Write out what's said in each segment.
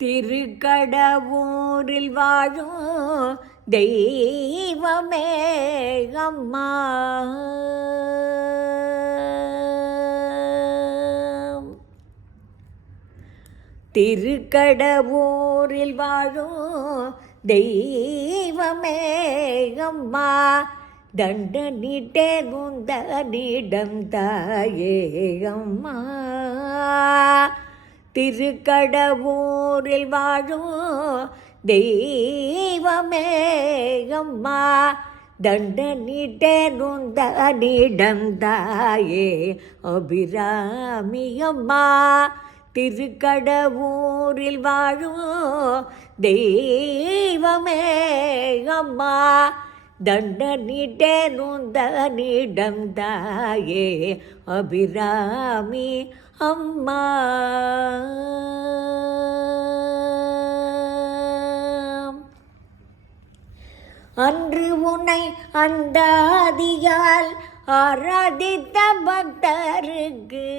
திருக்கடவூரில் வாழும் தெய்வமே அம்மா, திருக்கடவூரில் வாழும் தெய்வமே அம்மா, தண்டனிட்டேன் உந்தனிடம் தாயே அம்மா. திருக்கடவூரில் வாழும் தெய்வமே அம்மா, தண்டனிட்டேன் உந்தனிடம் தாயே அபிராமி அம்மா. திருக்கடவூரில் வாழும் தெய்வமே அம்மா, தண்டனிட்டேன் உந்தனிடம் தாயே அபிராமி அம்மா. அன்று உன்னை அந்தாதியால் ஆராதித்த பக்தருக்கு,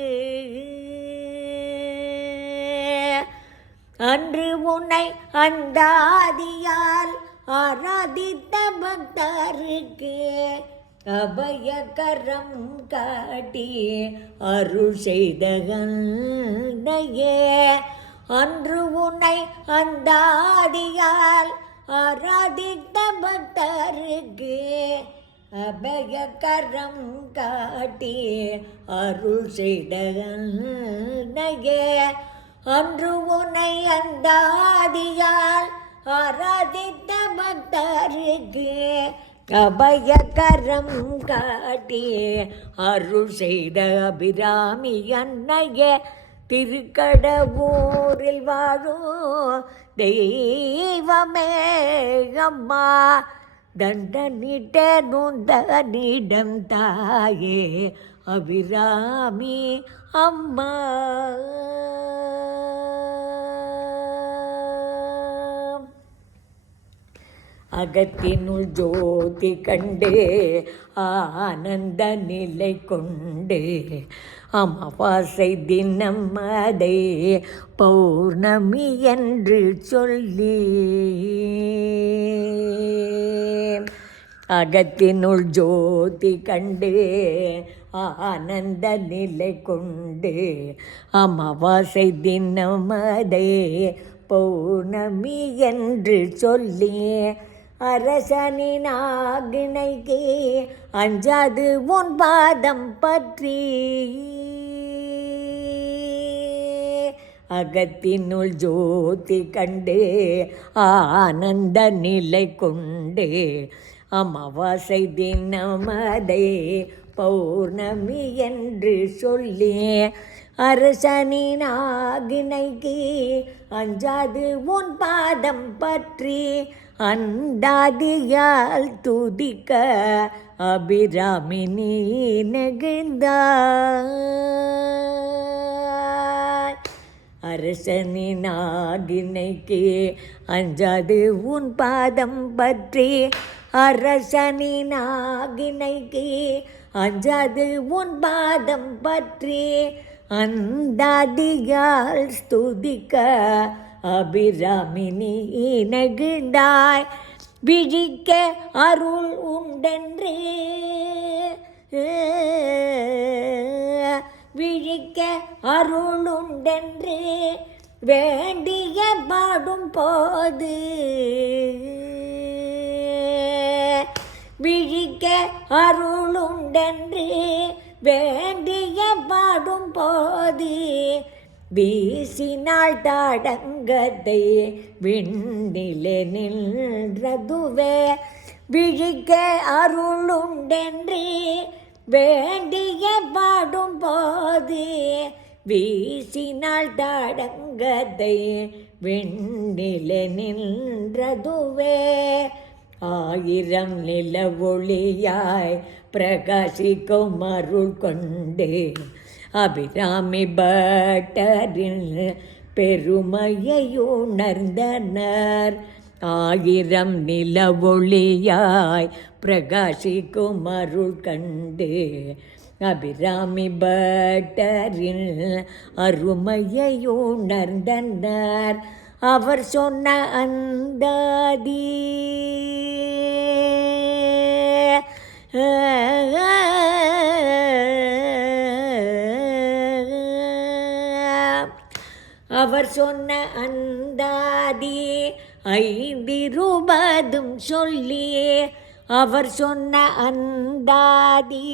அன்று உன்னை அந்தாதியால் ஆராதித்த பக்தருக்கு அபயகரம் காட்டி அருள் செய்த கண்ணையே. அன்று உன்னை அந்தாதியால் ஆராதித்த பக்தருக்கு அபயகரம் காட்டி அருள் செய்த கண்ணையே. அன்று உன்னை அந்தாதியால் ஆராதித்த பக்தருக்கு அபயகரம் காட்டி அருள் செய்த அபிராமி அன்னையே. திருக்கடவூரில் வாழும் தெய்வமே அம்மா, தண்டனிட்டேன் உந்தனிடம் தாயே அபிராமி அம்மா. அகத்தினுள் ஜோதி கண்டு ஆனந்த நிலை கொண்டு அமாவாசை தினம் அதை பௌர்ணமி என்று சொல்லி, அகத்தினுள் ஜோதி கண்டு ஆனந்த நிலை கொண்டு அமாவாசை தினம் அதை பௌர்ணமி என்று சொல்லி, அரசனின் ஆகினைக்கு அஞ்சாது உன் பாதம் பற்றி அகத்தினுள் ஜோதி கண்டு ஆனந்த நிலை கொண்டு அமாவாசை தினம் அதை பௌர்ணமி என்று சொல்லி, அரசனின் ஆகினைக்கு அஞ்சாது உன் பாதம் பற்றி அந்தாதியால் துதிக்க அபிராமி நீ நெகிழ்ந்தாய். அரசனின் ஆகினைக்கு அஞ்சாது உன் பாதம் பற்றி, அரசனின் ஆகினைக்கு அஞ்சாது உன் பாதம் பற்றி அந்தாதியால் ஸ்துதிக்க அபிராமி நீ நெகிழ்ந்தாய். விழிக்க அருள் உண்டென்று விழிக்க அருள் உண்டென்று வேண்டிய பாடும் போது, விழிக்க அருள் உண்டென்று வேண்டிய பாடும் போது வீசினாள் தாடங்கத்தை விண்ணிலே நின்றதுவே. விழிக்க அருளுண்டென்று வேண்டிய பாடும் போது வீசினாள் தாடங்கத்தை விண்ணிலே நின்றதுவே. ஆயிரம் நில ஒளியாய் பிரகாசிக்கும் அருள் கொண்டு அபிராமி பட்டரின் பெருமையை உணர்ந்தனர். ஆயிரம் நில ஒளியாய் பிரகாசிக்கும் அருள் கண்டு அபிராமி பட்டரின் அருமையை உணர்ந்தனர். அவர் சொன்ன அந்தாதி அவர் சொன்ன அந்தாதி ஐந்திருபதும் சொல்லி அவர் சொன்ன அந்தாதி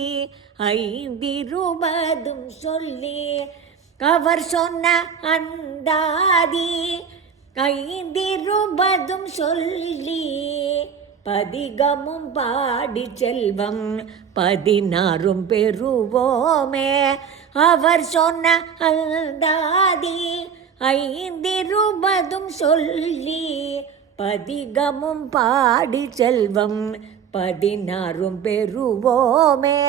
ஐந்திருபதும் சொல்லி அவர் சொன்ன அந்தாதி ஐந்திருபதும் சொல்லி பதிகமும் பாடி செல்வம் 16 பெறுவோமே அவர் சொன்ன அந்தாதி ஐந்திருபதும் சொல்லி பதிகமும் பாடி செல்வம் 16 பெறுவோமே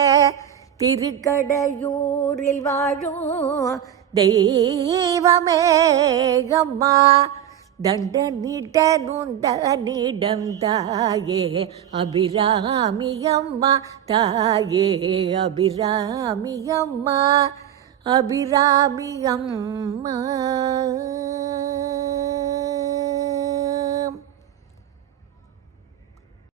திருக்கடையூரில் வாழும் தெய்வமே அம்மா தண்டனிட நுந்தனிடம் தாயே அபிராமி அம்மா தாயே அபிராமி அம்மா அபிராமி அம்மா